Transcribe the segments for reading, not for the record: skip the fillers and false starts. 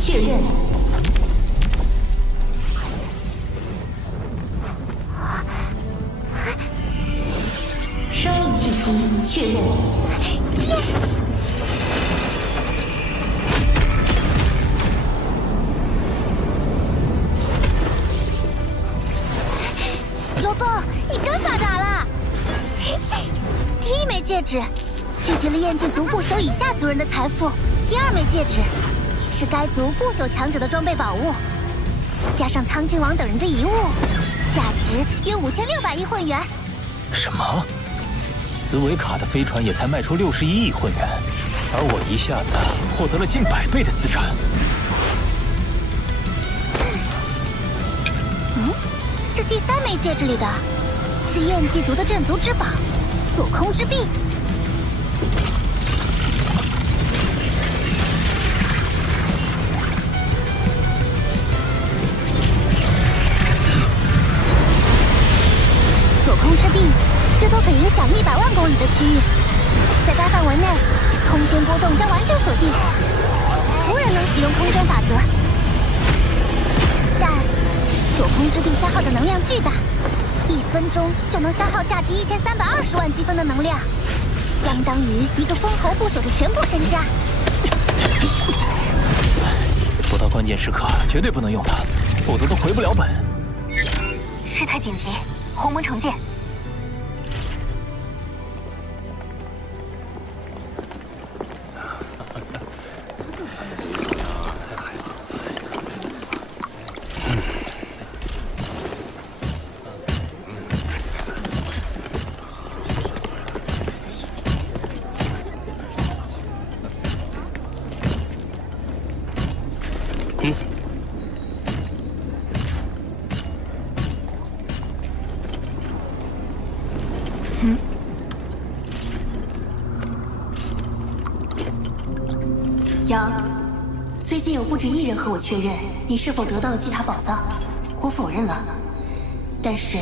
确认。生命气息确认。罗峰，你真发达了！第一枚戒指聚集了燕境族不朽以下族人的财富，第二枚戒指是该族不朽强者的装备宝物，加上苍金王等人的遗物，价值约5600亿混元。什么？茨维卡的飞船也才卖出61亿混元，而我一下子获得了近100倍的资产。这第3枚戒指里的是燕姬族的镇族之宝——锁空之臂。锁空之臂最多可影响100万公里的区域，在该范围内，空间波动将完全锁定，无人能使用空间法则。但锁空之臂消耗的能量巨大，1分钟就能消耗价值1320万积分的能量，相当于一个封侯不朽的全部身家。不到关键时刻绝对不能用它，否则都回不了本。事态紧急，鸿蒙城见。杨，最近有不止一人和我确认你是否得到了祭塔宝藏，我否认了，但是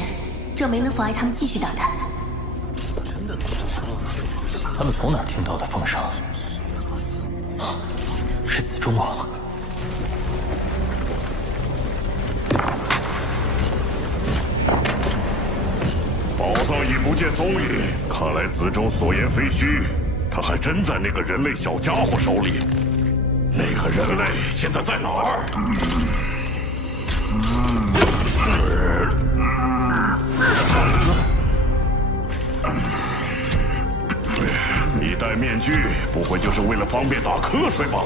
这没能妨碍他们继续打探。他们从哪儿听到的风声？是紫中王。宝藏已不见踪影，看来子中所言非虚，他还真在那个人类小家伙手里。那个人类现在在哪儿？你戴面具，不会就是为了方便打瞌睡吧？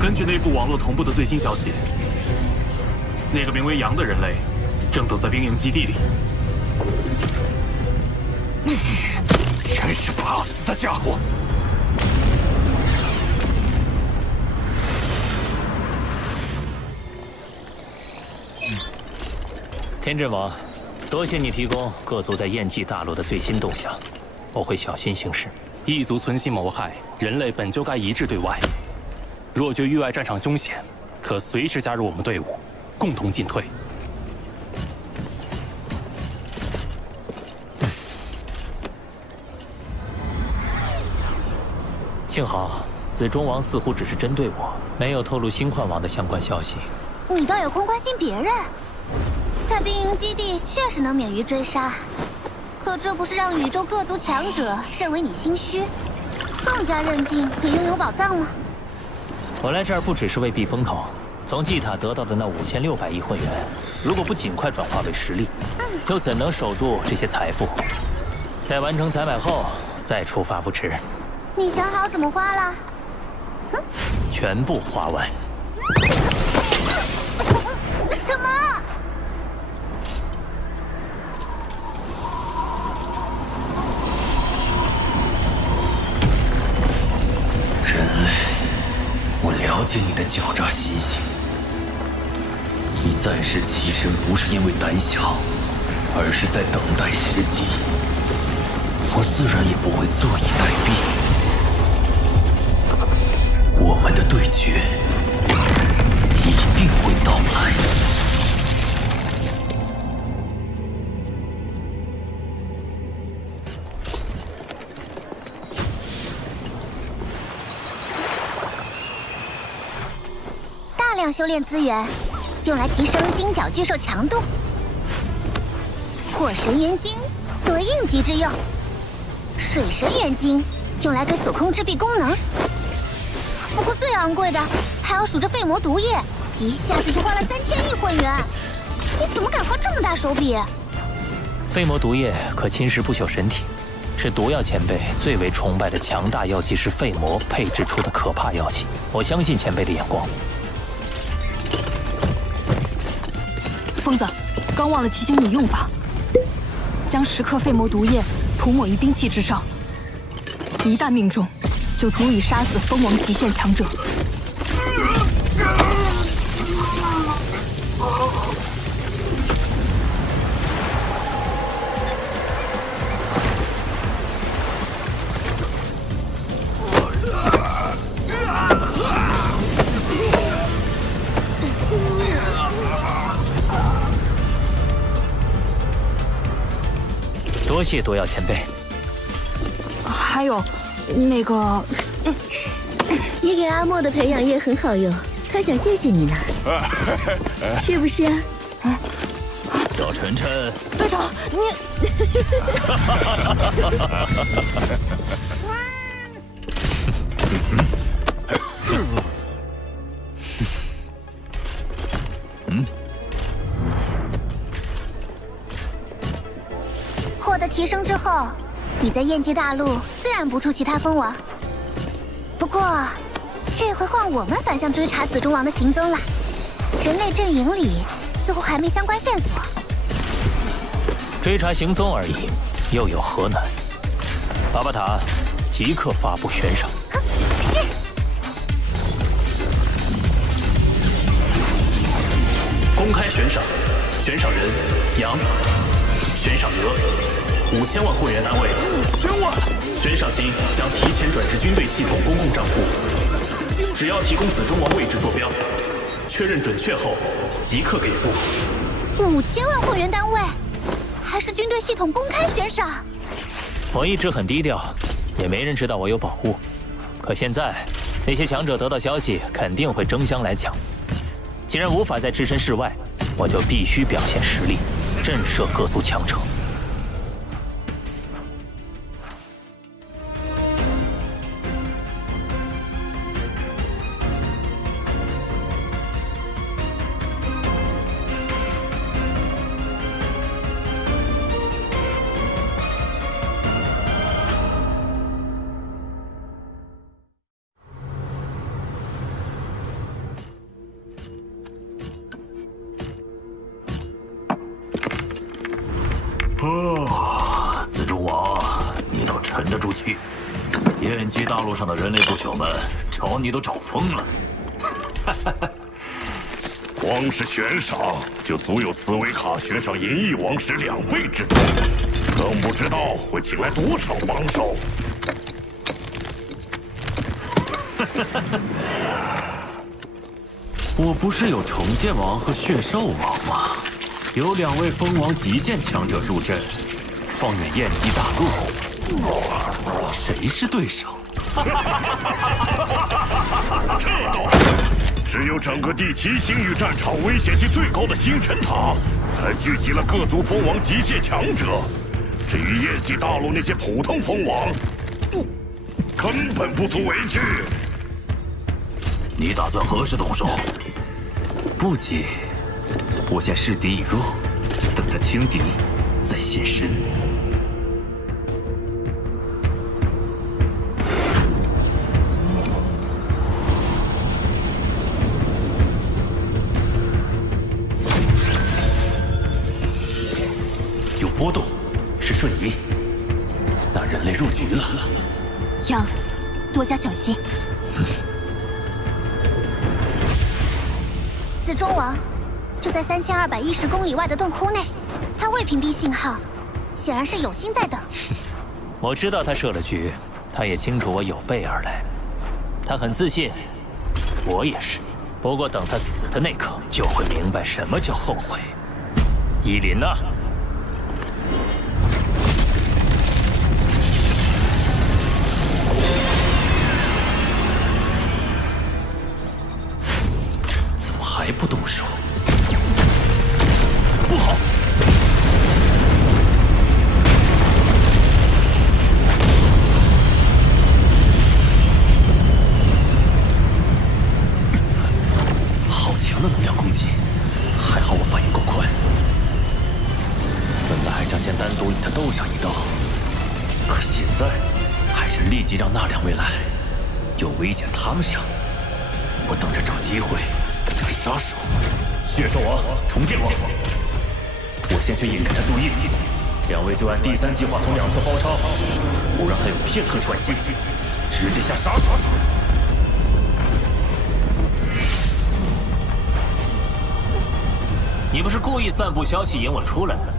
根据内部网络同步的最新消息，那个名为杨的人类正躲在兵营基地里。真是怕死的家伙！天阵王，多谢你提供各族在燕蓟大陆的最新动向，我会小心行事。异族存心谋害人类，本就该一致对外。若觉域外战场凶险，可随时加入我们队伍，共同进退。幸好紫中王似乎只是针对我，没有透露星幻王的相关消息。你倒有空关心别人，在兵营基地确实能免于追杀，可这不是让宇宙各族强者认为你心虚，更加认定你拥有宝藏吗？我来这儿不只是为避风头，从祭塔得到的那5600亿混元，如果不尽快转化为实力，又怎能守住这些财富？在完成采买后再出发不迟。你想好怎么花了？全部花完。什么？人类，我了解你的狡诈心性。你暂时起身不是因为胆小，而是在等待时机。我自然也不会坐以待毙。我们的对决一定会到来。项修炼资源，用来提升金角巨兽强度。火神元晶作为应急之用，水神元晶用来给锁空之臂功能。不过最昂贵的还要数这废魔毒液，一下子就花了3000亿混元。你怎么敢花这么大手笔？废魔毒液可侵蚀不朽神体，是毒药前辈最为崇拜的强大药剂师废魔配制出的可怕药剂。我相信前辈的眼光。疯子，刚忘了提醒你用法，将10克废魔毒液涂抹于兵器之上，一旦命中，就足以杀死蜂王极限强者。多谢毒药前辈。还有，那个，你给阿莫的培养液很好用，他想谢谢你呢，是不是啊？小晨晨，队长，你。获得提升之后，你在燕姬大陆自然不怵其他蜂王。不过，这回换我们反向追查紫中王的行踪了。人类阵营里似乎还没相关线索。追查行踪而已，又有何难？巴巴塔，即刻发布悬赏。是。公开悬赏，悬赏人杨，悬赏额5000万会员单位，5000万，悬赏金将提前转至军队系统公共账户。只要提供紫中王位置坐标，确认准确后即刻给付。5000万会员单位，还是军队系统公开悬赏？我一直很低调，也没人知道我有宝物。可现在，那些强者得到消息，肯定会争相来抢。既然无法再置身事外，我就必须表现实力，震慑各族强者。紫中王，你倒沉得住气。燕姬大陆上的人类不朽们找你都找疯了。光是悬赏就足有茨维卡悬赏银翼王石2倍之多，更不知道会请来多少帮手。我不是有重剑王和血兽王吗？有2位蜂王极限强者助阵，放眼燕姬大陆，谁是对手？这倒是，只有整个第7星域战场危险性最高的星辰塔，才聚集了各族蜂王极限强者。至于燕姬大陆那些普通蜂王，根本不足为惧。你打算何时动手？不急，我先示敌以弱，等他轻敌，再现身。有波动，是瞬移。那人类入局了。杨，多加小心。紫中王就在3210公里外的洞窟内，他未屏蔽信号，显然是有心在等。我知道他设了局，他也清楚我有备而来。他很自信，我也是。不过等他死的那刻，就会明白什么叫后悔。依林啊！还不动手？不好！好强的能量攻击，还好我反应够快。本来还想先单独与他斗上一斗，可现在还是立即让那两位来，有危险他们上。我等着找机会下杀手。血兽王、重剑王，我先去引开他注意，两位就按第3计划从两侧包抄，不让他有片刻喘息，直接下杀手。你不是故意散布消息引我出来的？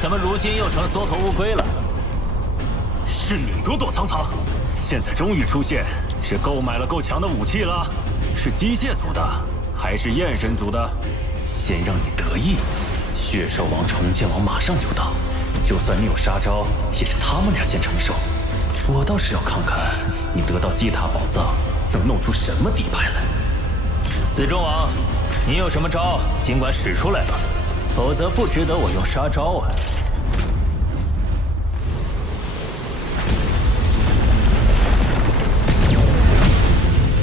怎么如今又成缩头乌龟了？是你躲躲藏藏，现在终于出现，是购买了够强的武器了？是机械族的，还是焰神族的？先让你得意，血兽王、重剑王马上就到，就算你有杀招，也是他们俩先承受。我倒是要看看你得到祭塔宝藏能弄出什么底牌来。子仲王，你有什么招，尽管使出来吧，否则不值得我用杀招啊。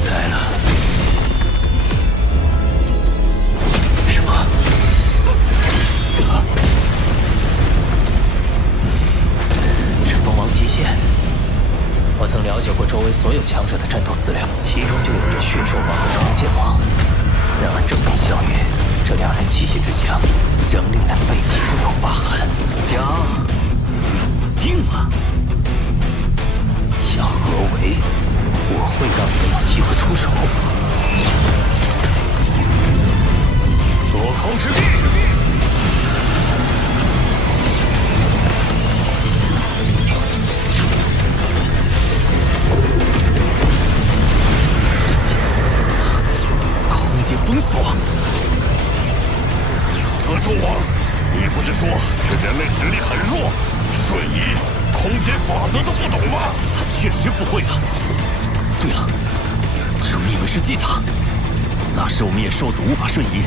来了。什么？是蜂王极限。我曾了解过周围所有强者的战斗资料，其中就有着血兽王和重剑王。然而正面相遇，这两人气息之强，仍令人背脊不由发寒。杨，你死定了！想合围，我会让你们有机会出手。捉空之臂！空间封锁！子仲王，你不是说这人类实力很弱，瞬移、空间法则都不懂吗？他确实不会啊。对了，这密文是祭塔，那时我们野兽族无法瞬移，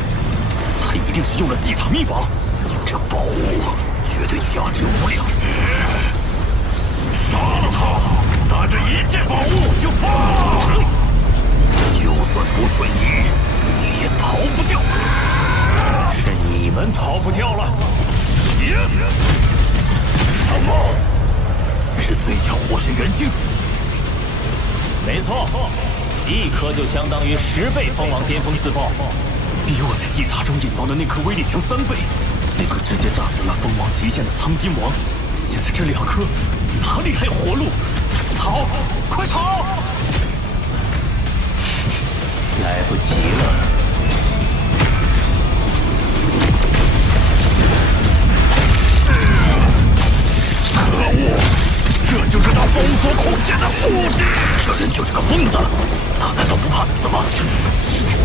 他一定是用了祭塔秘宝。这宝物绝对价值无量。杀了他，带着一切宝物就放！就算不瞬移，你也逃不掉。是你们逃不掉了。什么？是最强火神元晶？没错，一颗就相当于10倍蜂王巅峰自爆，比我在祭塔中引爆的那颗威力强3倍。那个直接炸死了蜂王极限的苍金王，现在这2颗哪里还有活路？逃！快逃！来不及了。可恶！这就是他封锁空间的目的。这人就是个疯子，他难道不怕死吗？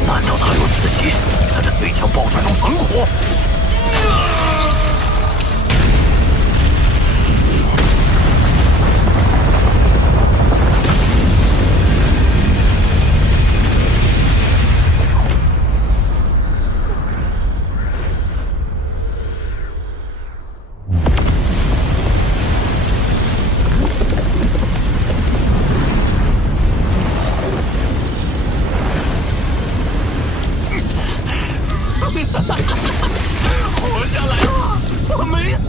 难道他有此心，在这最强爆炸中存活？活下来了，我没死，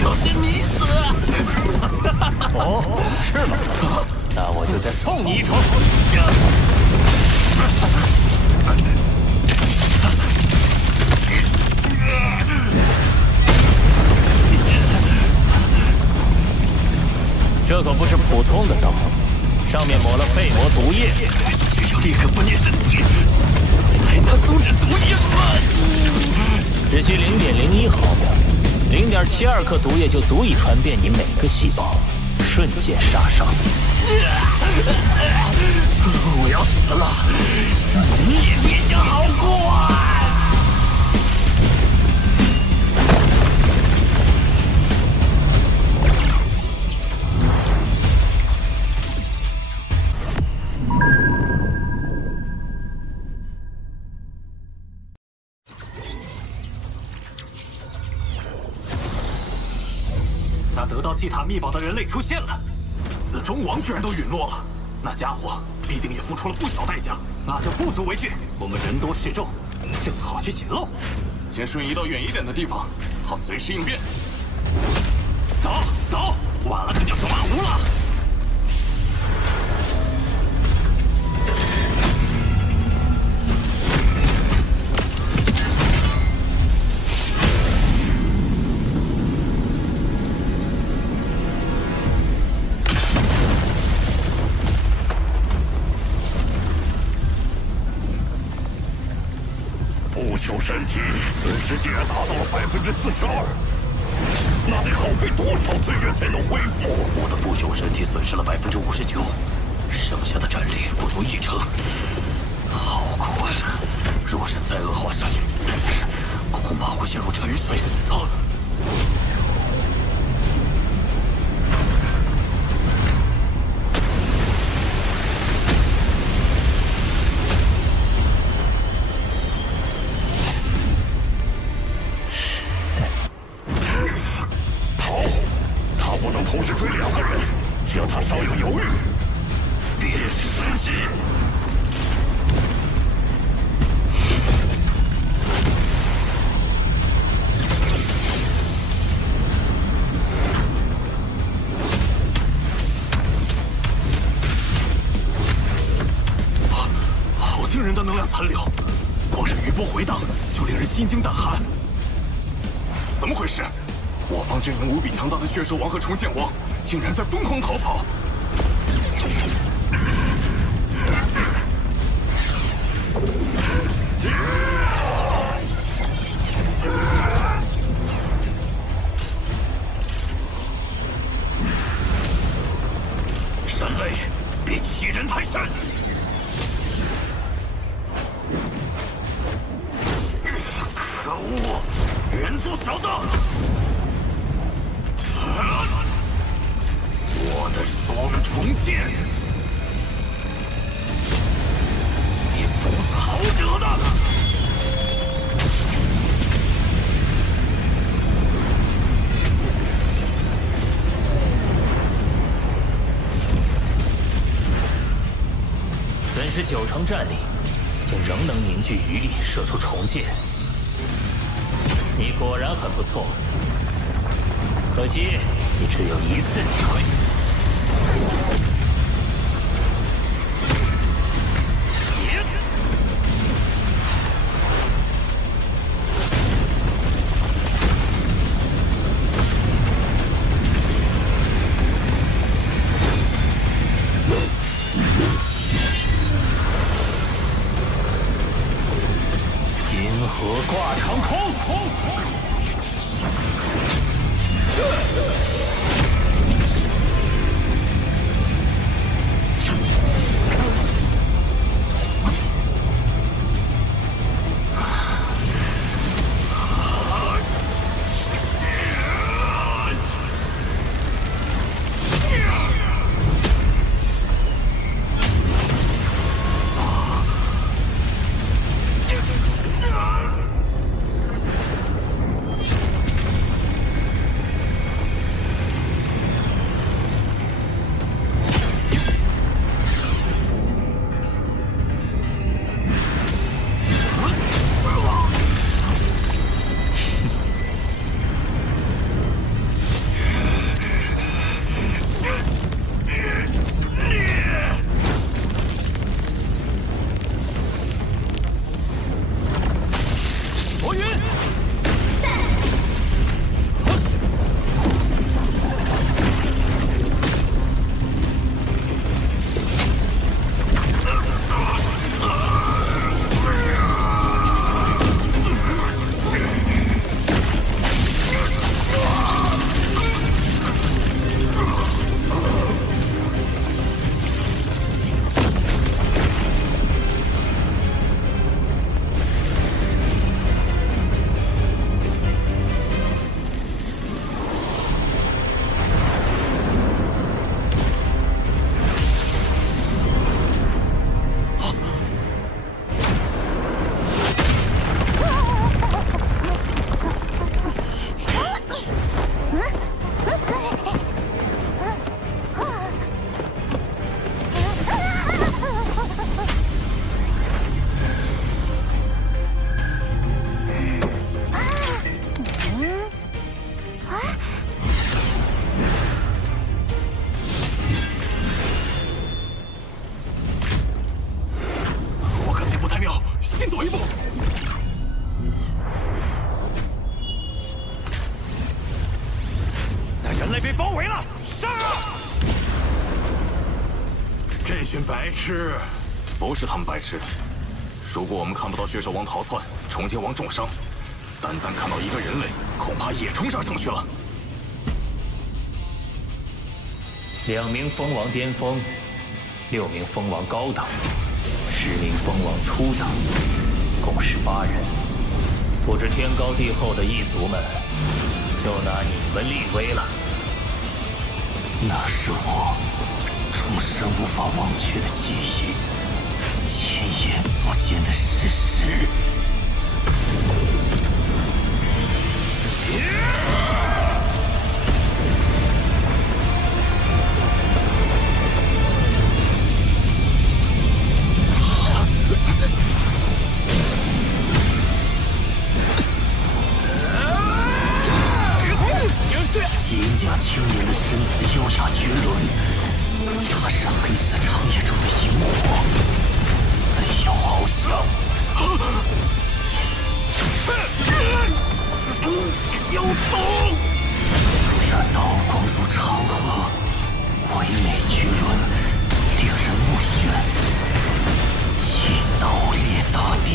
就是你死。哦，是吗？那我就再送你一程。这可不是普通的刀，上面抹了废魔毒液，只有立刻分裂身体，才能阻止毒液蔓延。只需0.01毫秒，0.72克毒液就足以传遍你每个细胞，瞬间杀伤。我要死了，你也别想好过啊！得到祭塔秘宝的人类出现了，紫中王居然都陨落了，那家伙必定也付出了不小代价，那就不足为惧。我们人多势众，正好去捡漏。先瞬移到远一点的地方，好随时应变。走走，晚了可就是晚无了。 不朽身体损失竟然达到了42%，那得耗费多少岁月才能恢复？我的不朽身体损失了59%，剩下的战力不足1成，好困。若是再恶化下去，恐怕会陷入沉睡。同时追2个人，只要他稍有犹豫，便是时机。好惊人的能量残留，光是余波回荡就令人心惊胆寒。怎么回事？ 我方阵营无比强大的血兽王和重剑王，竟然在疯狂逃跑！山雷，别欺人太甚！可恶，人族小子！ 我的双重剑，你不是好惹的。损失9成战力，竟仍能凝聚余力射出重剑，你果然很不错。可惜。 你只有1次机会。银河挂长空。外被包围了，上啊！这群白痴，不是他们白痴。如果我们看不到血兽王逃窜，重剑王重伤，单看到一个人类，恐怕也冲上去了。2名封王巅峰，6名封王高等，10名封王初等，共18人。不知天高地厚的异族们，就拿你们立威了。那是我终身无法忘却的记忆，亲眼所见的事实。银甲青年的身姿优雅绝伦，他是黑色长夜中的萤火，自由翱翔。有毒！这刀光如长河，唯美绝伦，令人目眩。一刀裂大地。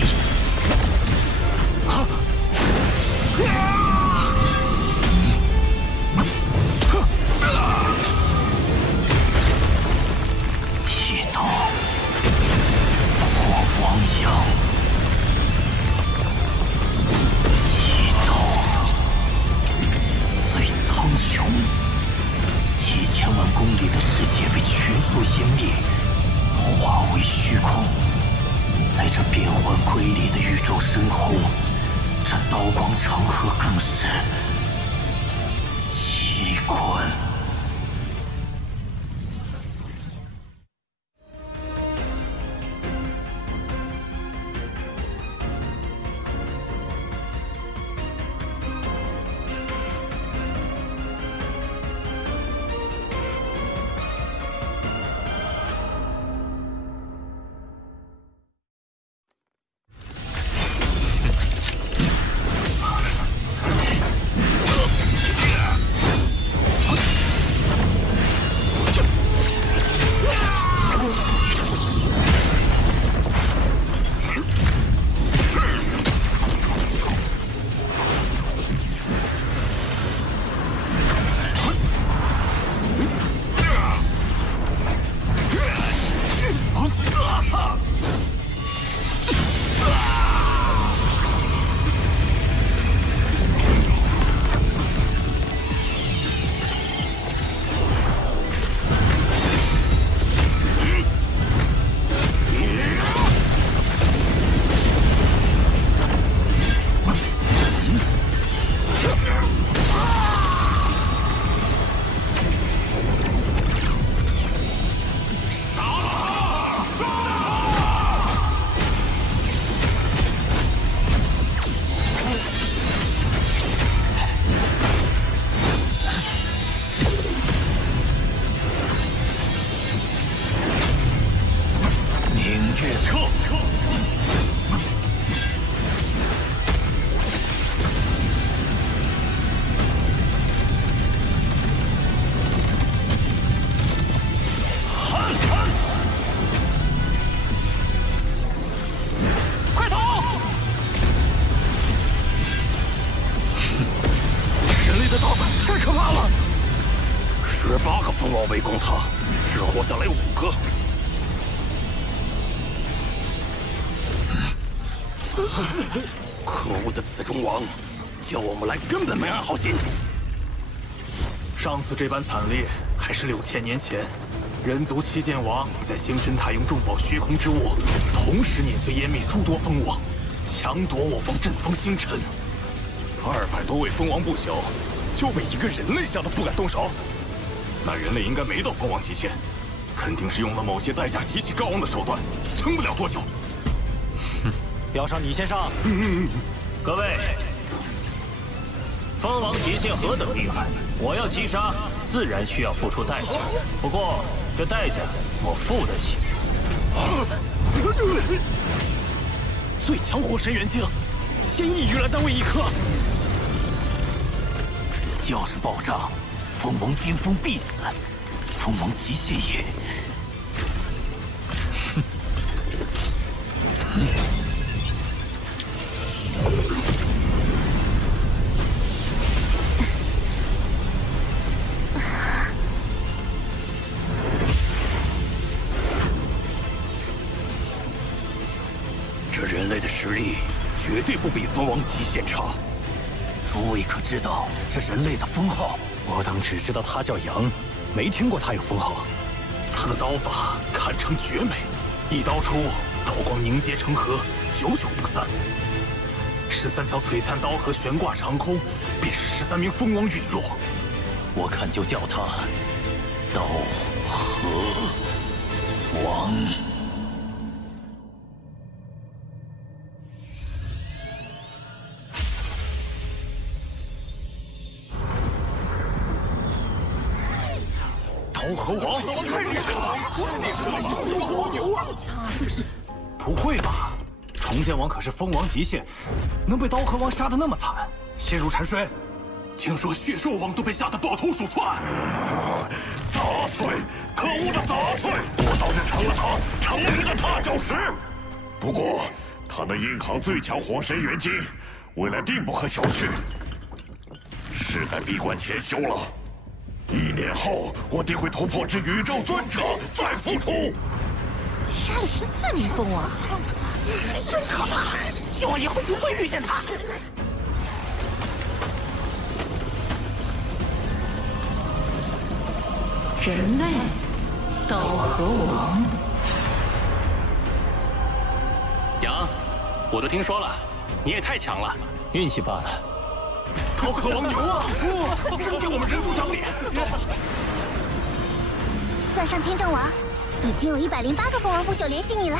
一刀破汪洋，一刀碎苍穹。几千万公里的世界被全数湮灭，化为虚空。在这变幻瑰丽的宇宙深空，这刀光长河更是奇观。围攻他，只活下来5个。可恶的紫中王，叫我们来根本没安好心。上次这般惨烈，还是6000年前，人族七剑王在星辰塔用重宝虚空之物，同时碾碎湮灭诸多封王，强夺我方阵风星辰。200多位封王不朽，就被一个人类吓得不敢动手。那人类应该没到封王极限，肯定是用了某些代价极其高昂的手段，撑不了多久。要上你先上。各位，封王极限何等厉害，我要击杀，自然需要付出代价。不过这代价我付得起。最强火神元晶，1000亿玉兰单位1颗。要是爆炸，蜂王巅峰必死，蜂王极限也。这人类的实力绝对不比蜂王极限差。诸位可知道这人类的封号？我等只知道他叫杨，没听过他有封号。他的刀法堪称绝美，一刀出，刀光凝结成河，久久不散。13条璀璨刀河悬挂长空，便是13名蜂王陨落。我看就叫他刀河王。刀河王太厉害了！好牛啊！不会吧？重剑王可是蜂王极限，能被刀河王杀得那么惨，陷入沉睡？听说血兽王都被吓得抱头鼠窜。杂碎，可恶的杂碎！我倒是成了他成名的踏脚石。不过，他能硬扛最强火神元晶，未来定不可小觑。是该闭关潜修了。1年后，我定会突破至宇宙尊者，再复出。杀了14名蜂王，真可怕！希望以后不会遇见他。人类，刀河王。杨，我都听说了，你也太强了，运气罢了。刀河王牛啊！真给我们人族长脸。算上天正王，已经有108个蜂王不朽联系你了。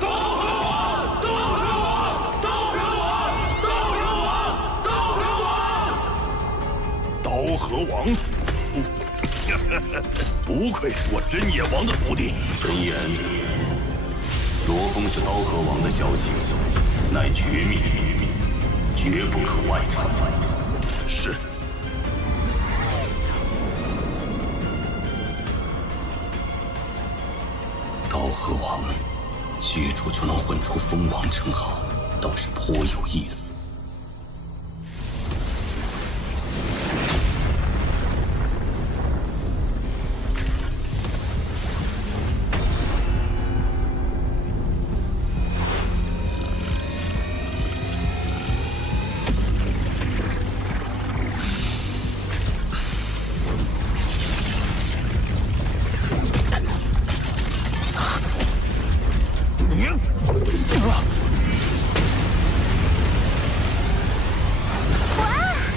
刀河王，刀河王，刀河王，刀河王，刀河王，刀河王。不愧是我真野王的徒弟。真言，罗峰是刀河王的消息，乃绝密，绝不可外传。是。刀河王，记住就能混出蜂王称号，倒是颇有意思。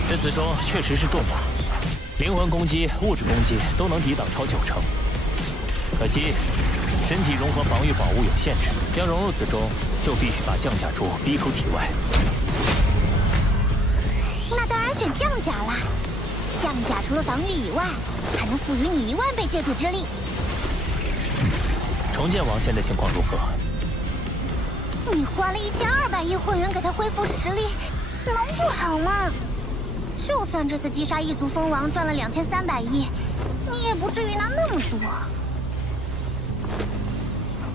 这子中确实是重打，灵魂攻击、物质攻击都能抵挡超90%。可惜，身体融合防御宝物有限制，要融入子中，就必须把降甲珠逼出体外。那当然选降甲啦！降甲除了防御以外，还能赋予你10000倍借助之力。重剑王现在情况如何？你花了1200亿会员给他恢复实力，能不好吗？就算这次击杀异族蜂王赚了2300亿，你也不至于拿那么多。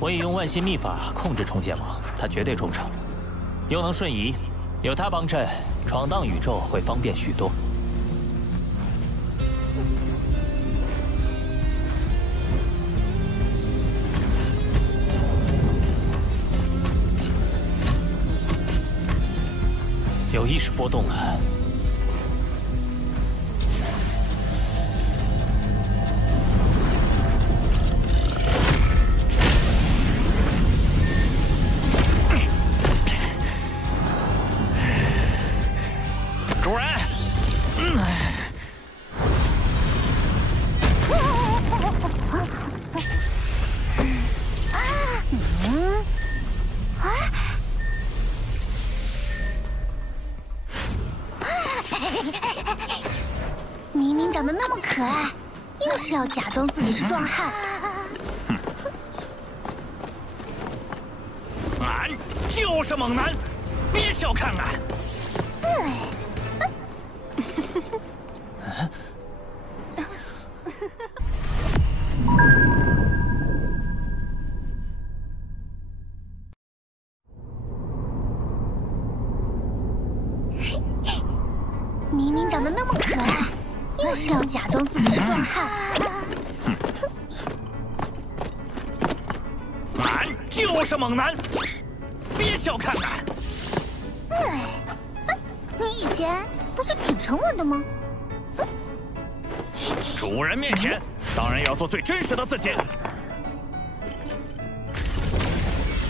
我已用万心秘法控制重剑王，他绝对忠诚，又能瞬移，有他帮衬，闯荡宇宙会方便许多。有意识波动了。主人，明明长得那么可爱，硬是要假装自己是壮汉。俺就是猛男，别小看俺。明明长得那么可爱，又是要假装自己是壮汉。男就是猛男，别小看男。你以前不是挺沉稳的吗？主人面前，当然要做最真实的自己。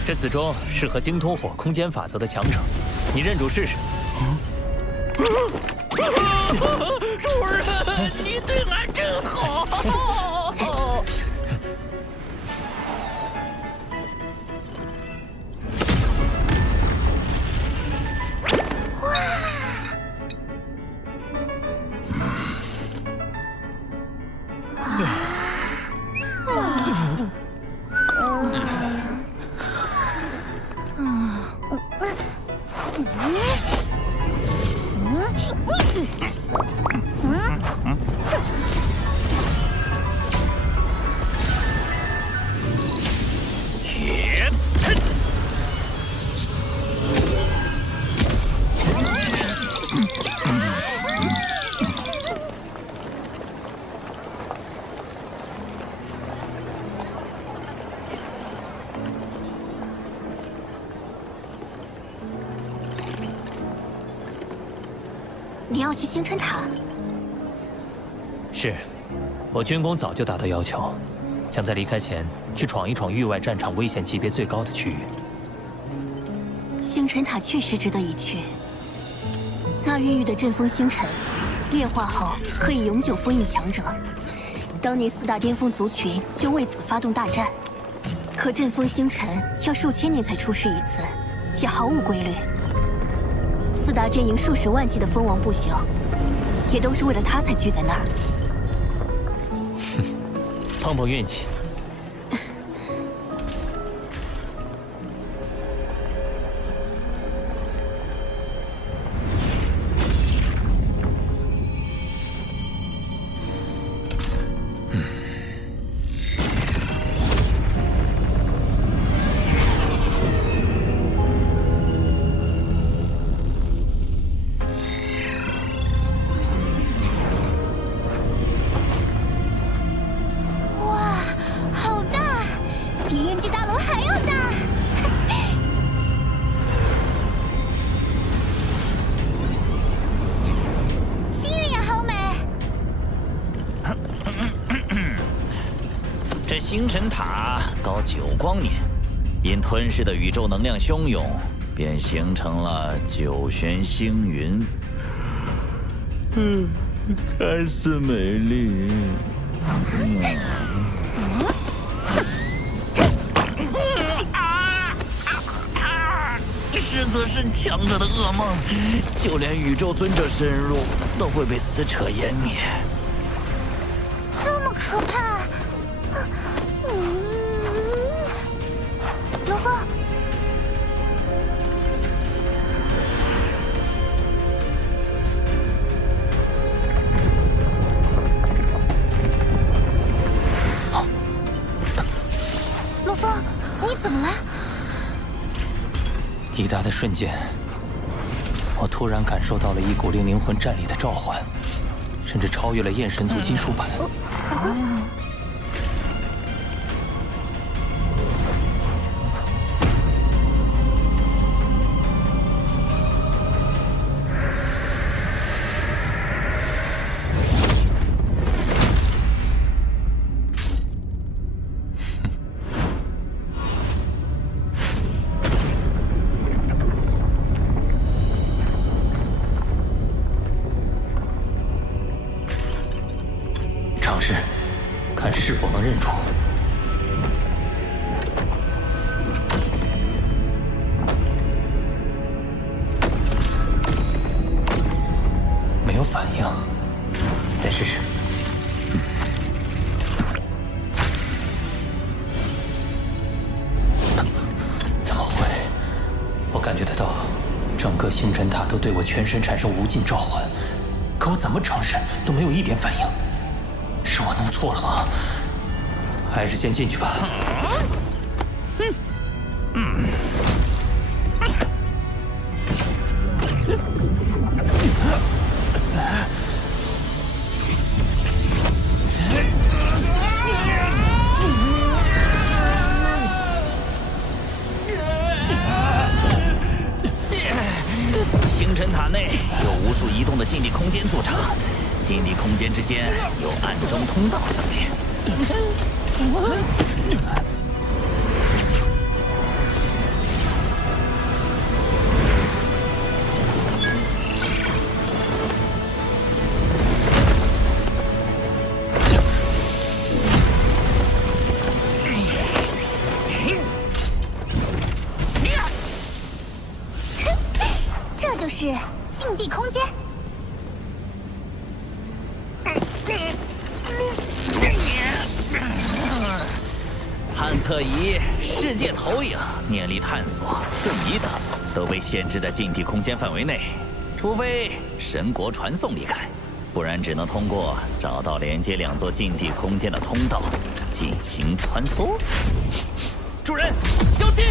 这子中适合精通火空间法则的强者，你认主试试。主人，你对俺真好。你要去星辰塔？是，我军功早就达到要求，想在离开前去闯一闯域外战场危险级别最高的区域。星辰塔确实值得一去。那孕育的阵风星辰，炼化后可以永久封印强者。当年4大巅峰族群就为此发动大战，可阵风星辰要数千年才出世一次，且毫无规律。4大阵营数十万计的蜂王不朽，也都是为了他才聚在那儿。碰碰运气。星辰塔高9光年，因吞噬的宇宙能量汹涌，便形成了9玄星云。看似美丽。实则是强者的噩梦，就连宇宙尊者深入都会被撕扯湮灭。这么可怕！罗峰，罗峰，你怎么了？抵达的瞬间，我突然感受到了一股令灵魂战栗的召唤，甚至超越了焰神族金属版。看是否能认出。没有反应，再试试。怎么会？我感觉得到，整个星辰塔都对我全身产生无尽召唤，可我怎么尝试都没有一点反应。是我弄错了吗？还是先进去吧。禁地空间筑城，禁地空间之间有暗中通道相连。这就是禁地空间。探测仪、世界投影、念力探索、瞬移等都被限制在禁地空间范围内，除非神国传送离开，不然只能通过找到连接两座禁地空间的通道进行穿梭。主人，小心！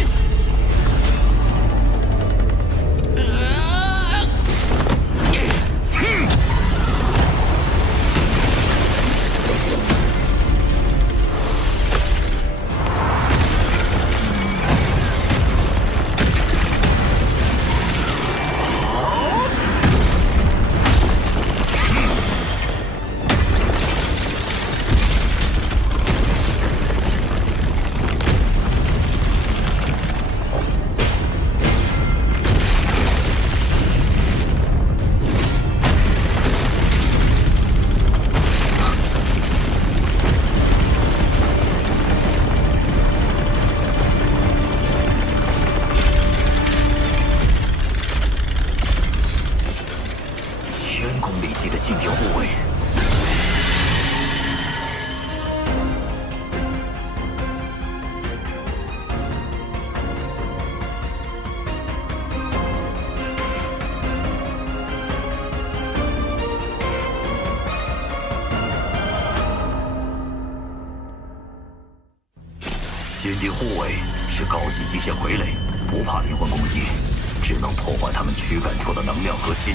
坚定护卫是高级机械傀儡，不怕灵魂攻击，只能破坏他们驱赶出的能量核心。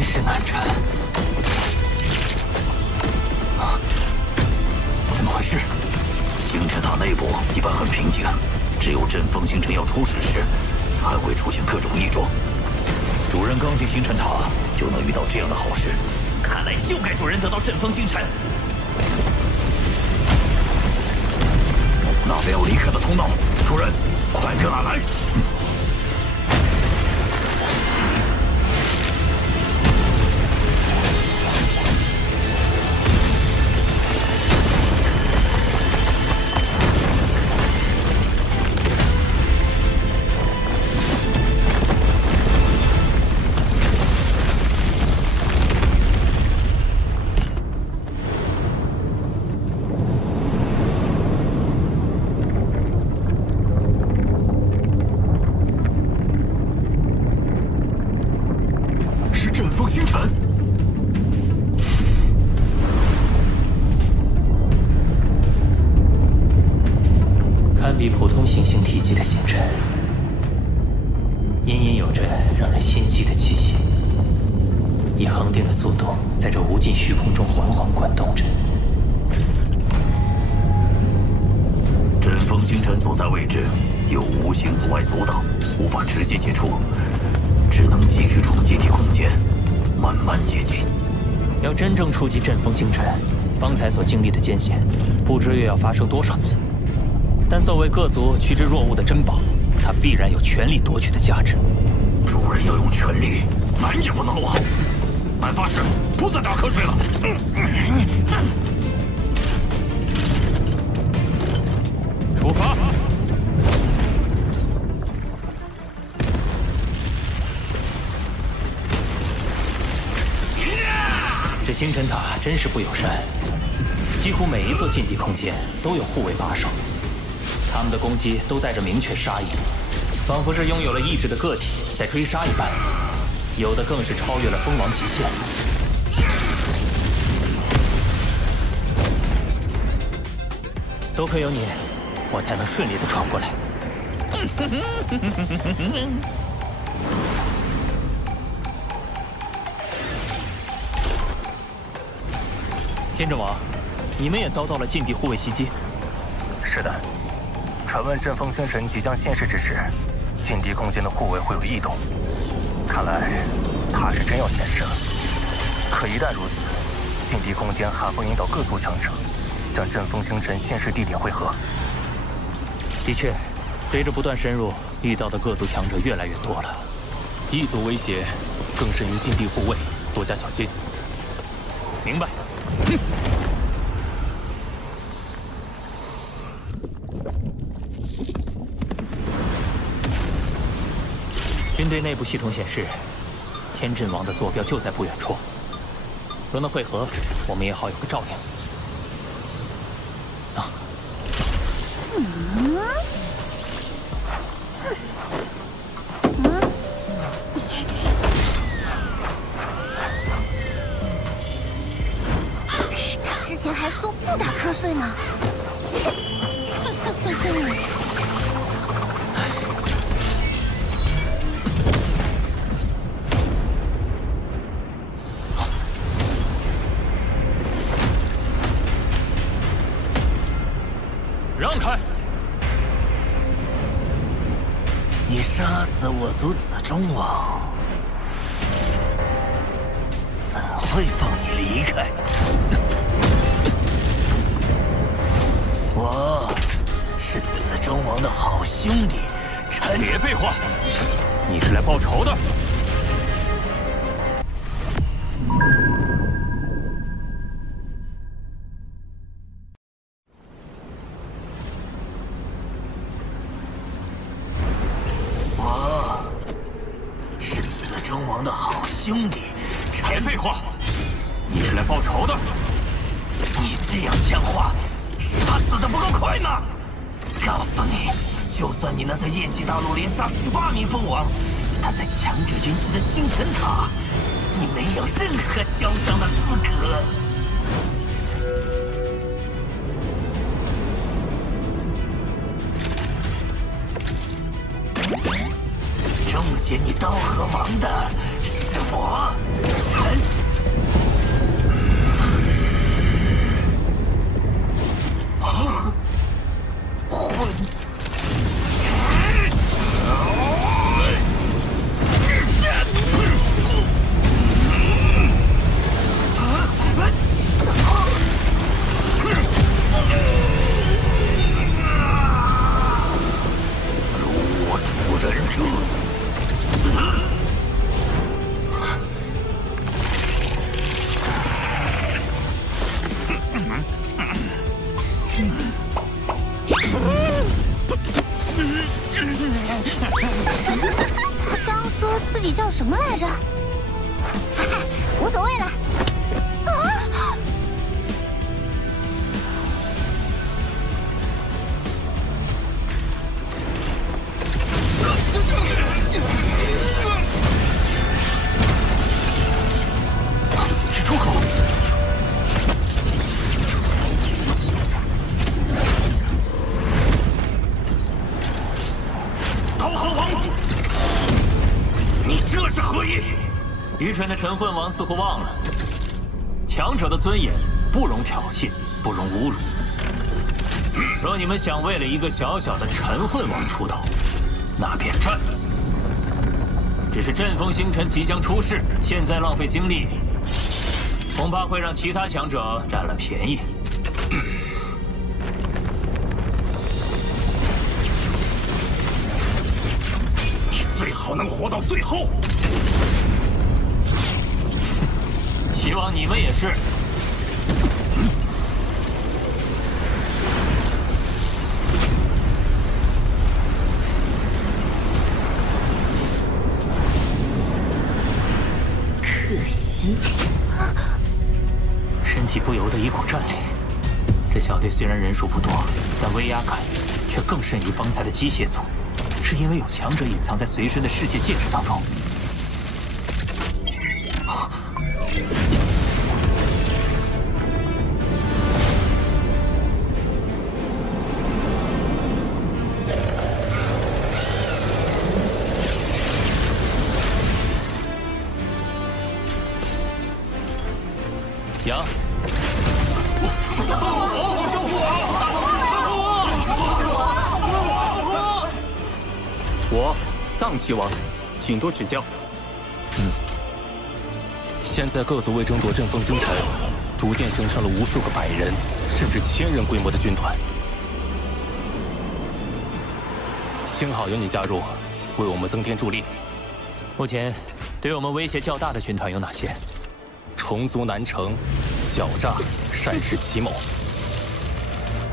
真是难缠。啊！怎么回事？星辰塔内部一般很平静，只有阵风星辰要出事时，才会出现各种异状。主人刚进星辰塔就能遇到这样的好事，看来就该主人得到阵风星辰。那边有离开的通道，主人，快跟俺来！比普通行星体积的星辰，隐隐有着让人心悸的气息，以恒定的速度在这无尽虚空中缓缓滚动着。阵风星辰所在位置有无形阻碍阻挡，无法直接接触，只能继续从基地空间慢慢接近。要真正触及阵风星辰，方才所经历的艰险，不知又要发生多少次。 但作为各族趋之若鹜的珍宝，它必然有全力夺取的价值。主人要用全力，门也不能落后。俺发誓，不再打瞌睡了。出发！这星辰塔真是不友善，几乎每一座禁地空间都有护卫把守。 他们的攻击都带着明确杀意，仿佛是拥有了意志的个体在追杀一般，有的更是超越了蜂王极限。多亏有你，我才能顺利的闯过来。天阵王，你们也遭到了禁地护卫袭击。是的。 传闻阵风星辰即将现世之时，禁地空间的护卫会有异动。看来他是真要现世了。可一旦如此，禁地空间还会引导各族强者向阵风星辰现世地点汇合。的确，随着不断深入，遇到的各族强者越来越多了。异族威胁更甚于禁地护卫，多加小心。明白。哼。 军队内部系统显示，天阵王的坐标就在不远处。若能会合，我们也好有个照应。啊！他之前还说不打瞌睡呢。让开！你杀死我族子中王，怎会放你离开？我是子中王的好兄弟，别废话，你是来报仇的。 兄弟，别废话！你是来报仇的。你这样讲话，杀死的不够快呢。告诉你，就算你能在燕极大陆连杀18名蜂王，但在强者云集的星辰塔，你没有任何嚣张的资格。终结你刀河王的。 是我，愚蠢的陈混王似乎忘了，强者的尊严不容挑衅，不容侮辱。若你们想为了一个小小的陈混王出头，那便战。只是阵风星辰即将出世，现在浪费精力，恐怕会让其他强者占了便宜。你最好能活到最后。希望你们也是。可惜，身体不由得一股战栗。这小队虽然人数不多，但威压感却更甚于方才的机械组，是因为有强者隐藏在随身的世界戒指当中。杨，我藏岐王，请多指教。现在各族为争夺阵风星辰，逐渐形成了无数个100人甚至1000人规模的军团。幸好有你加入，为我们增添助力。目前对我们威胁较大的军团有哪些？虫族南城、狡诈、善事奇谋；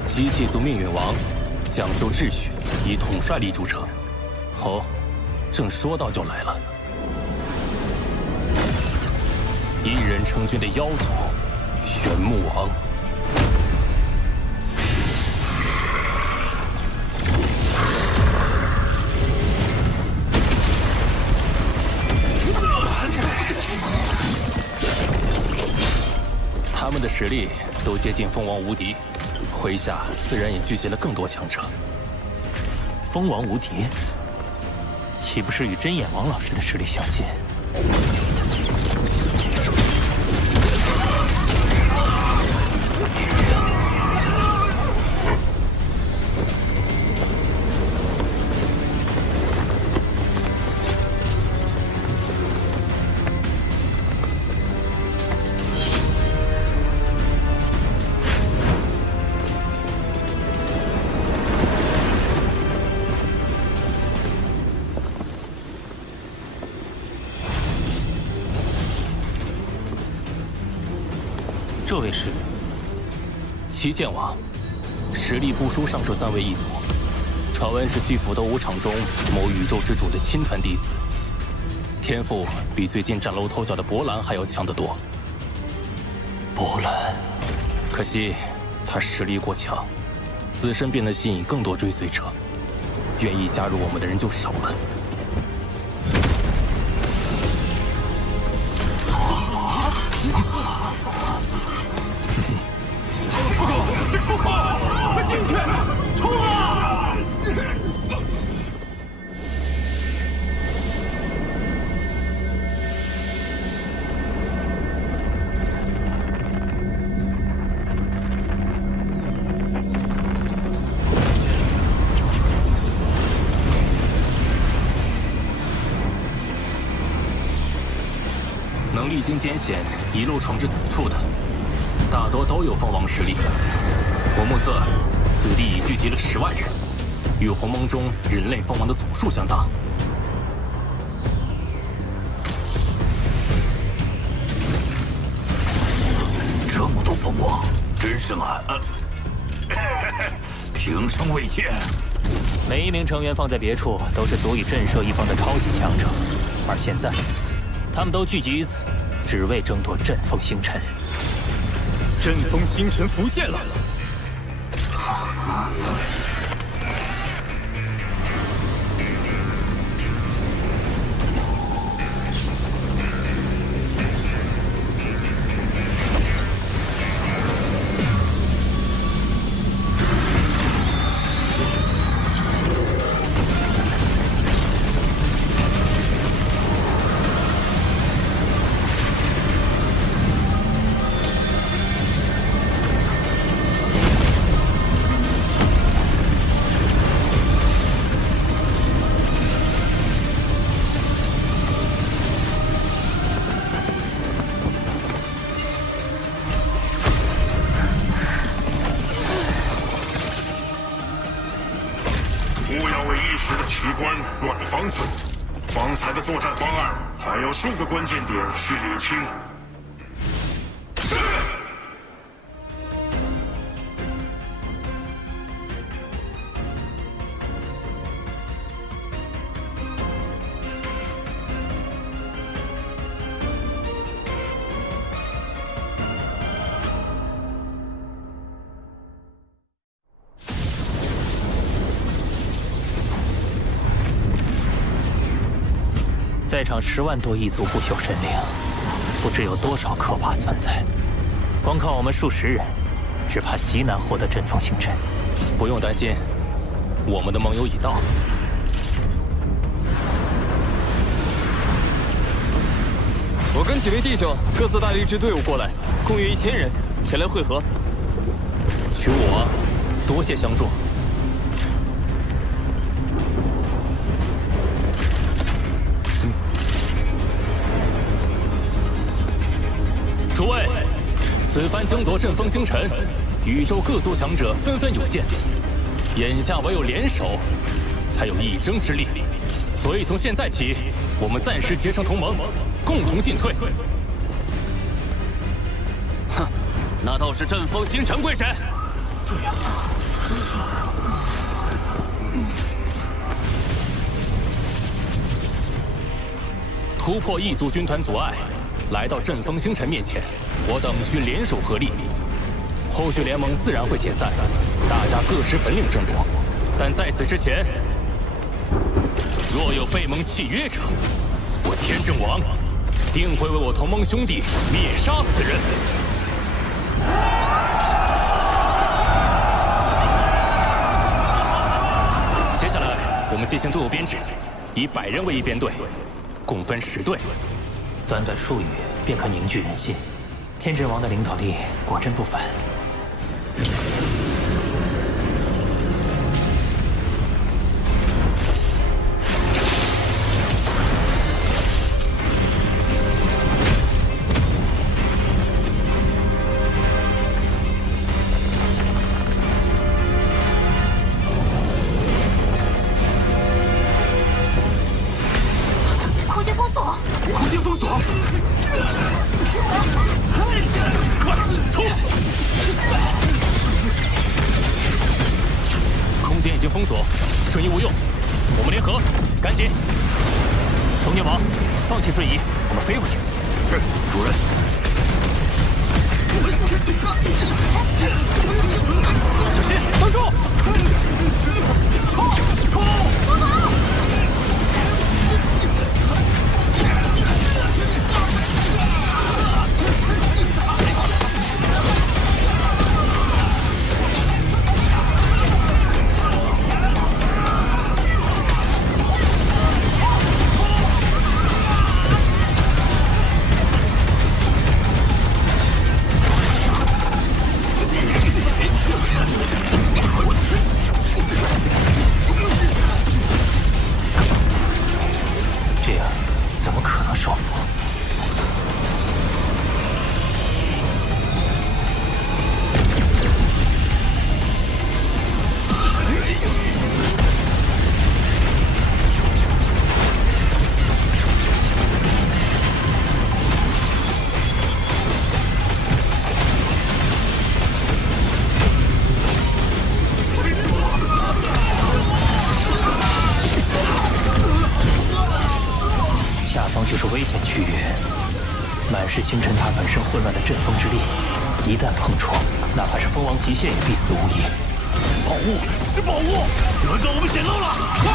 机器族命运王，讲究秩序，以统帅力著称。哦，正说到就来了。1人成军的妖族，玄木王。他们的实力都接近蜂王无敌，麾下自然也聚集了更多强者。蜂王无敌，岂不是与真眼王老师的实力相近？这位是齐剑王，实力不输上述3位异族，传闻是巨斧斗武场中某宇宙之主的亲传弟子，天赋比最近崭露头角的博兰还要强得多。博兰，可惜他实力过强，自身便能吸引更多追随者，愿意加入我们的人就少了。是出口，快进去，冲啊！能历经艰险一路闯至此处的，大多都有蜂王实力。我目测，此地已聚集了10万人，与鸿蒙中人类蜂王的总数相当。这么多蜂王，真是平生未见。每一名成员放在别处，都是足以震慑一方的超级强者，而现在，他们都聚集于此，只为争夺阵风星辰。阵风星辰浮现了。乱了方寸。方才的作战方案还有数个关键点需理清。是。在场10万多异族不朽神灵，不知有多少可怕存在。光靠我们数十人，只怕极难获得阵风星辰。不用担心，我们的盟友已到。我跟几位弟兄各自带了一支队伍过来，共约1000人前来会合。取我多谢相助。 诸位，此番争夺阵风星辰，宇宙各族强者纷纷涌现，眼下唯有联手，才有一争之力。所以从现在起，我们暂时结成同盟，共同进退。哼，那倒是阵风星辰归谁？对呀。突破异族军团阻碍。 来到阵风星辰面前，我等需联手合力。后续联盟自然会解散，大家各施本领争夺。但在此之前，若有背盟契约者，我天正王定会为我同盟兄弟灭杀此人。接下来，我们进行队伍编制，以100人为一编队，共分10队。 短短数语便可凝聚人心，天真王的领导力果真不凡。空间封锁！空间封锁！ 空间已经封锁，瞬移无用，我们联合，赶紧！通天王，放弃瞬移，我们飞过去。是，主任。小心，挡住！冲！帮忙！ 星辰塔本身混乱的阵风之力，一旦碰触，哪怕是蜂王极限也必死无疑。宝物是宝物，轮到我们显露了！快！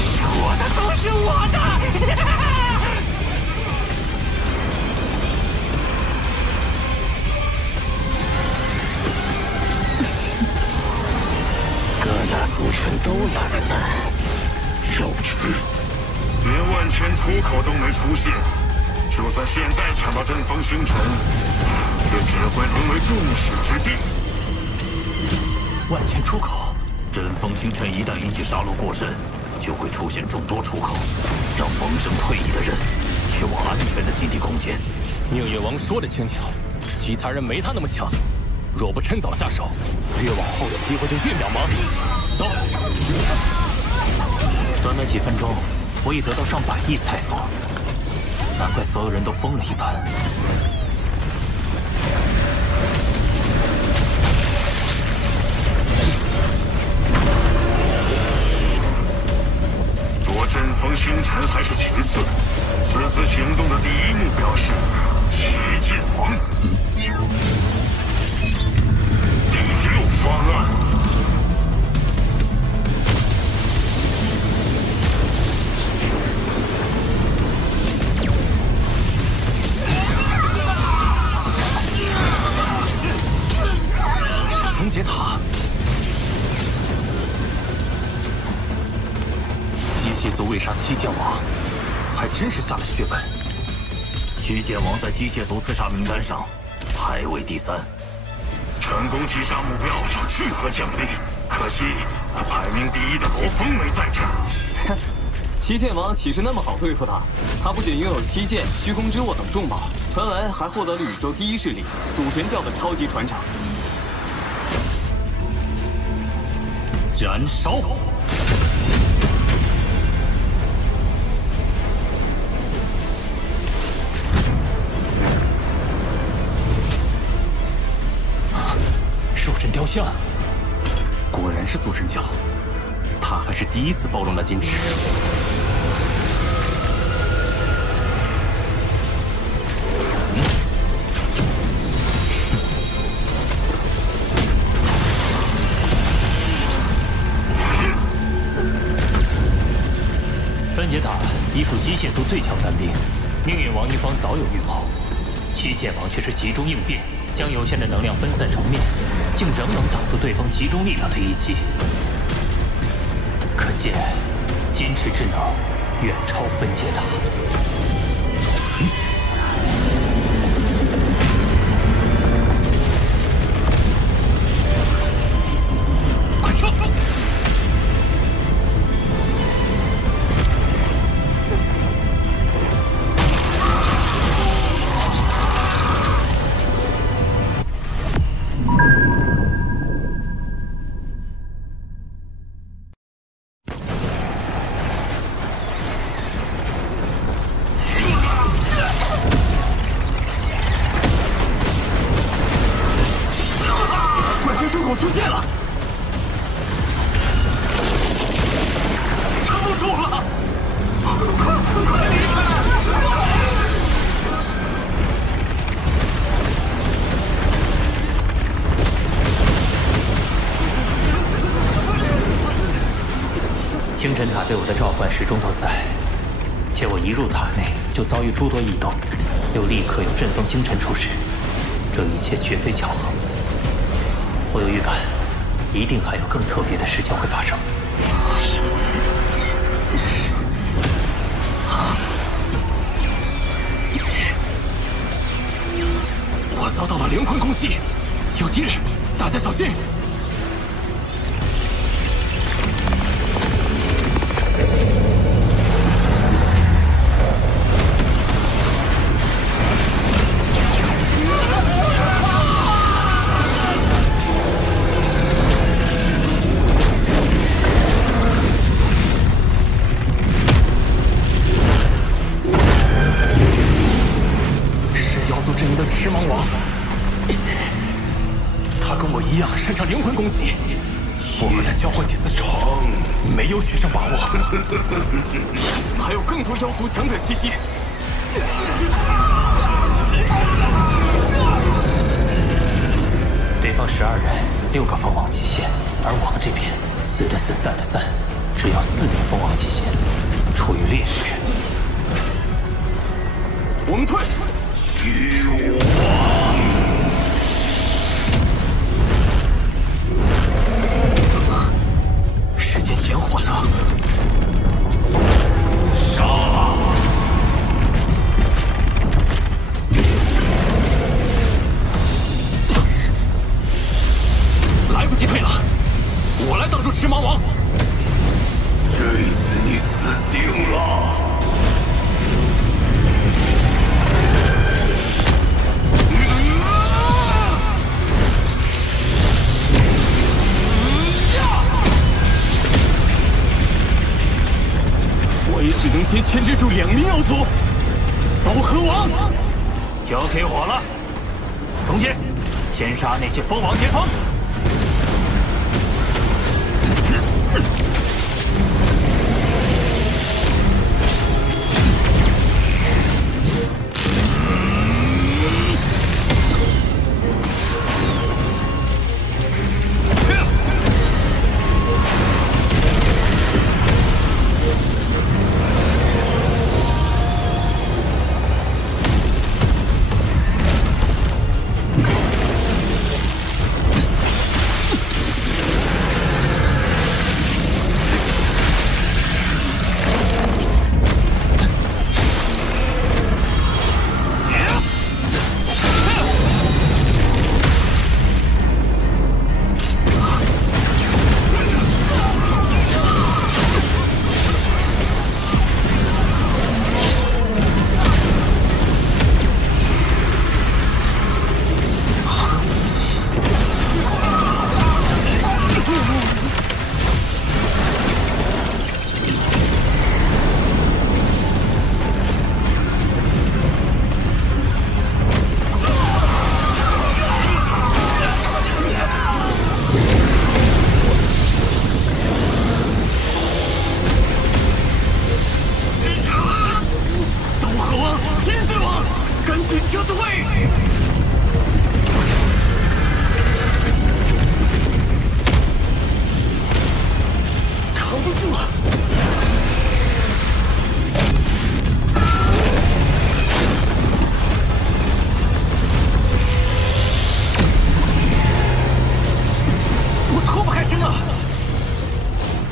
是我的，都是我的！各大族群都来了。 幼稚，连万全出口都没出现，就算现在抢到阵风星辰，也只会沦为众矢之的。万全出口，阵风星辰一旦引起杀戮过甚，就会出现众多出口，让萌生退役的人去往安全的禁地空间。宁月王说的轻巧，其他人没他那么强。若不趁早下手，越往后的机会就越渺茫。走。短短几分钟，我已得到上百亿财富，难怪所有人都疯了一般。夺阵风星辰还是其次，此次行动的第一目标是七剑王。第6方案。分解塔。机械族为杀七剑王，还真是下了血本。七剑王在机械族刺杀名单上排位第3，成功击杀目标就巨额奖励。可惜那排名第1的罗峰没在这儿。七剑王岂是那么好对付的？他不仅拥有七剑、虚空之握等重宝，传闻还获得了宇宙第1势力祖神教的超级船长。燃烧！兽神雕像，果然是祖神教，他还是第一次暴露那矜持。分解塔已属机械族最强单兵，命运王一方早有预谋，七剑王却是集中应变，将有限的能量分散成面，竟仍能挡住对方集中力量的一击。可见，矜持之能远超分解塔。快撤！出现了，撑不住了！快离开！星辰塔对我的召唤始终都在，且我一入塔内就遭遇诸多异动，又立刻有阵风星辰出世，这一切绝非巧合。我有预感，一定还有更特别的事情会发生。我遭到了灵魂攻击，有敌人，大家小心！狮芒王，他跟我一样擅长灵魂攻击，我和他交过几次手，没有取胜把握。还有更多妖族强者气息。对方12人，6个凤凰极限，而我们这边4的4，3的3，只有4名凤凰极限，处于劣势。我们退。时间减缓了，杀！来不及退了，我来挡住狮芒王。这次你死定了！也只能先牵制住2名妖族。刀河王，交给我了。从前，先杀那些蜂王前锋。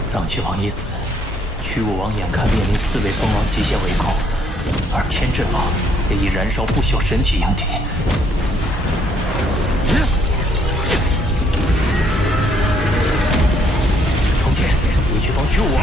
藏气王已死，驱雾王眼看面临4位蜂王极限围攻，而天震王也以燃烧不朽神体迎敌。重剑，你去帮驱雾王。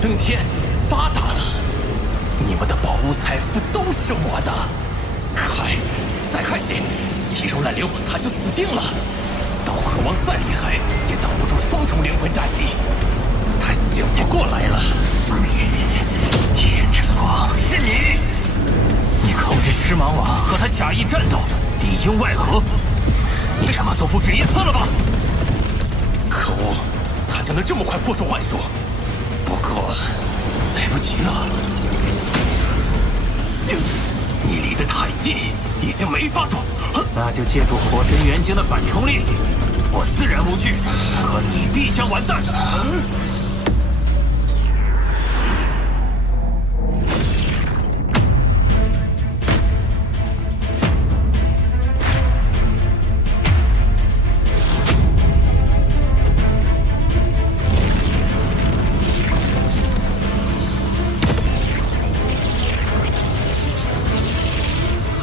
登天，发达了！你们的宝物财富都是我的。开，再开些！体肉烂流，他就死定了。刀客王再厉害，也挡不住双重灵魂夹击。他醒不过来了。天真王，是你！你控制赤芒王和他假意战斗，里应外合。你这么做不止1次了吧？可恶，他竟能这么快破除幻术！ 不过，来不及了。你离得太近，已经没法躲。那就借助火神元晶的反冲力，我自然无惧，可你必将完蛋。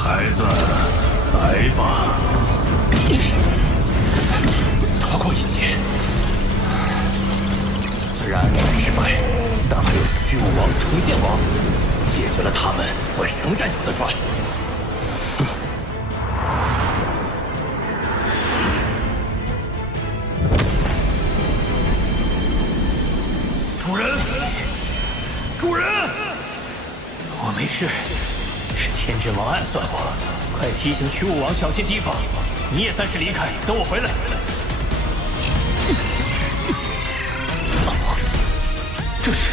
孩子，来吧！逃过一劫。虽然暗算失败，但还有驱雾王、重剑王，解决了他们，我仍然有得赚。主人，主人，我没事。 是天真王暗算我，快提醒驱雾王小心提防。你也暂时离开，等我回来。这是。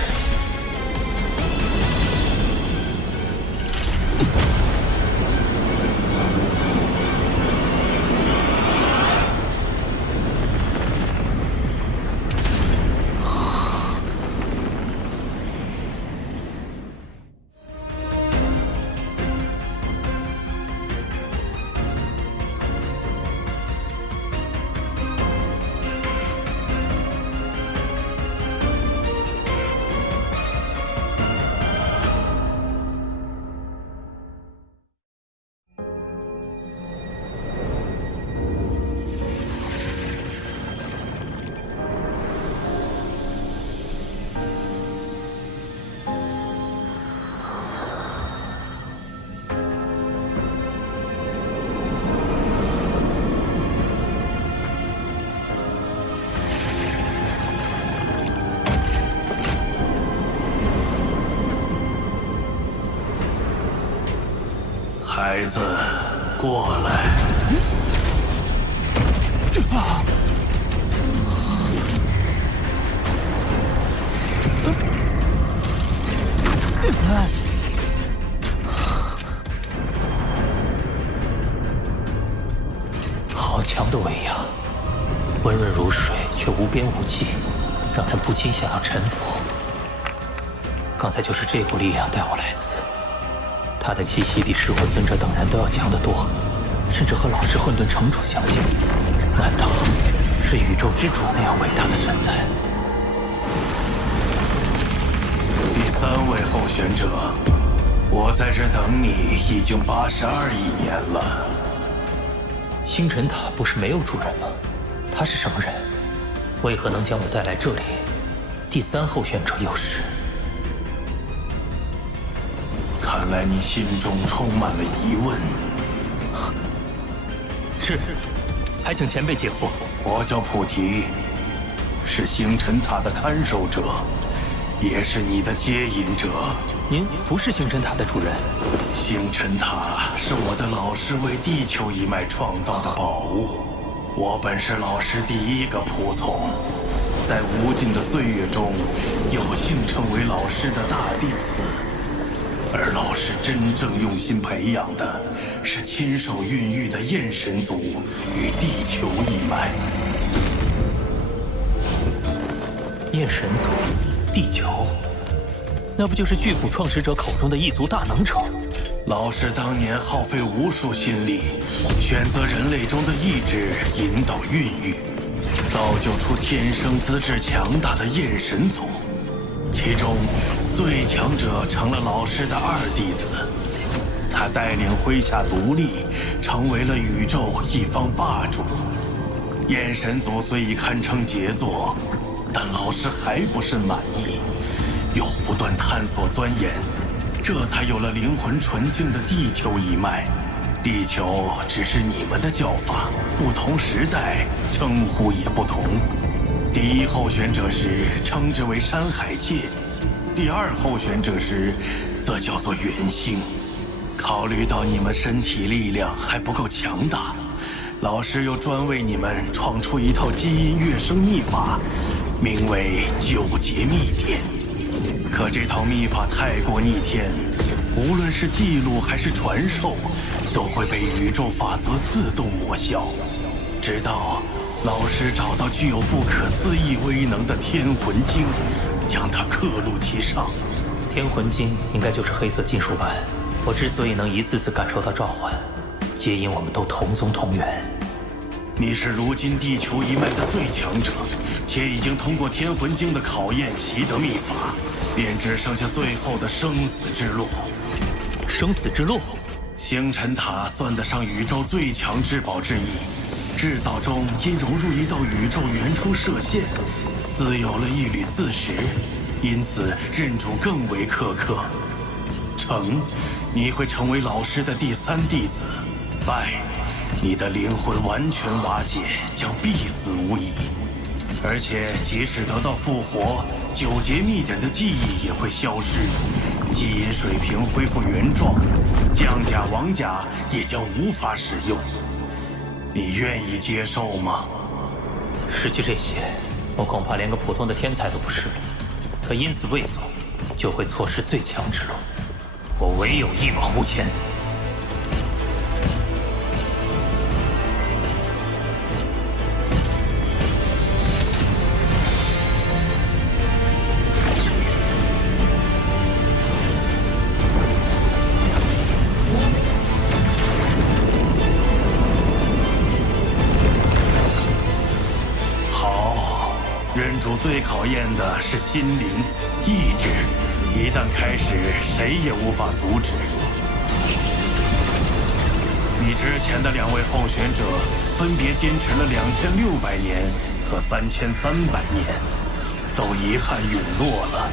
孩子，过来。好强的威压，温润如水，却无边无际，让人不禁想要臣服。刚才就是这股力量带我来此。他的气息比石火尊者等人都要强得多，甚至和老师混沌城主相近。难道是宇宙之主那样伟大的存在？第3位候选者，我在这等你已经82亿年了。星辰塔不是没有主人吗？他是什么人？为何能将我带来这里？第3候选者又是？看来你心中充满了疑问。是，还请前辈解惑。我叫菩提，是星辰塔的看守者，也是你的接引者。您不是星辰塔的主人？星辰塔是我的老师为地球一脉创造的宝物，我本是老师第1个仆从，在无尽的岁月中，有幸成为老师的大弟子。而老师真正用心培养的，是亲手孕育的焰神族与地球一脉。焰神族，地球，那不就是巨斧创始者口中的异族大能者？老师当年耗费无数心力，选择人类中的意志引导孕育，造就出天生资质强大的焰神族。其中最强者成了老师的2弟子，他带领麾下独立，成为了宇宙一方霸主。焰神族虽已堪称杰作，但老师还不甚满意，又不断探索钻研，这才有了灵魂纯净的地球一脉。地球只是你们的叫法，不同时代称呼也不同。第1候选者时称之为山海界，第2候选者时则叫做元星。考虑到你们身体力量还不够强大，老师又专为你们创出一套基因跃升秘法，名为9节秘典。可这套秘法太过逆天，无论是记录还是传授，都会被宇宙法则自动抹消。直到老师找到具有不可思议威能的天魂晶，将它刻录其上。天魂晶应该就是黑色金属板。我之所以能一次次感受到召唤，皆因我们都同宗同源。你是如今地球一脉的最强者，且已经通过天魂晶的考验，习得秘法，便只剩下最后的生死之路。生死之路？星辰塔算得上宇宙最强至宝之一。制造中因融入一道宇宙原初射线，似有了一缕自识，因此认主更为苛刻。成，你会成为老师的第3弟子；败，你的灵魂完全瓦解，将必死无疑。而且即使得到复活，9节秘典的记忆也会消失，基因水平恢复原状，降甲王甲也将无法使用。你愿意接受吗？失去这些，我恐怕连个普通的天才都不是了。可因此畏缩，就会错失最强之路。我唯有一往无前。认主最考验的是心灵、意志，一旦开始，谁也无法阻止。你之前的2位候选者分别坚持了2600年和3300年，都遗憾陨落了。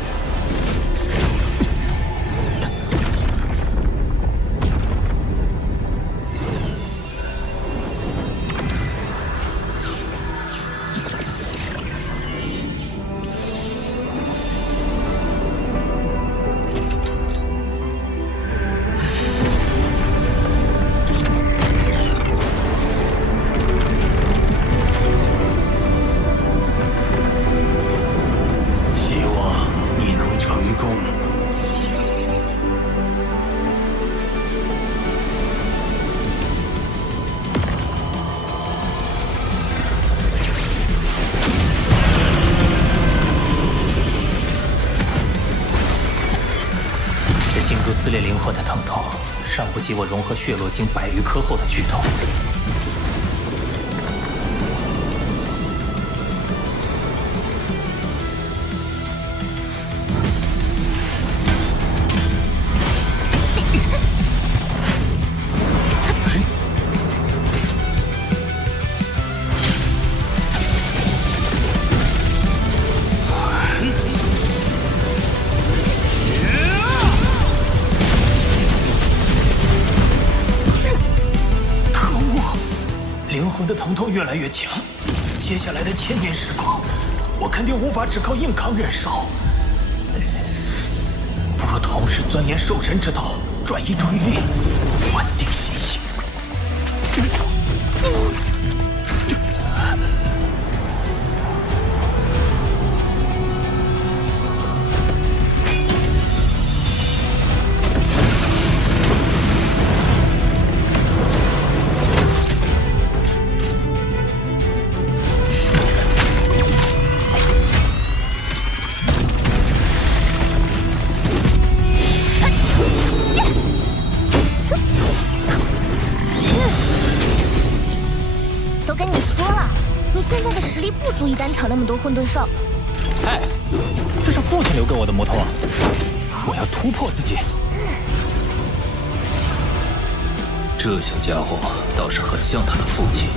功。这金珠撕裂灵魂的疼痛，尚不及我融合血络晶100余颗后的剧痛。 灵魂的疼痛越来越强，接下来的1000年时光，我肯定无法只靠硬扛忍受。不如同时钻研兽神之道，转移注意力，稳定心性。不足以单挑那么多混沌兽。哎，这是父亲留给我的魔头啊！我要突破自己。这小家伙倒是很像他的父亲。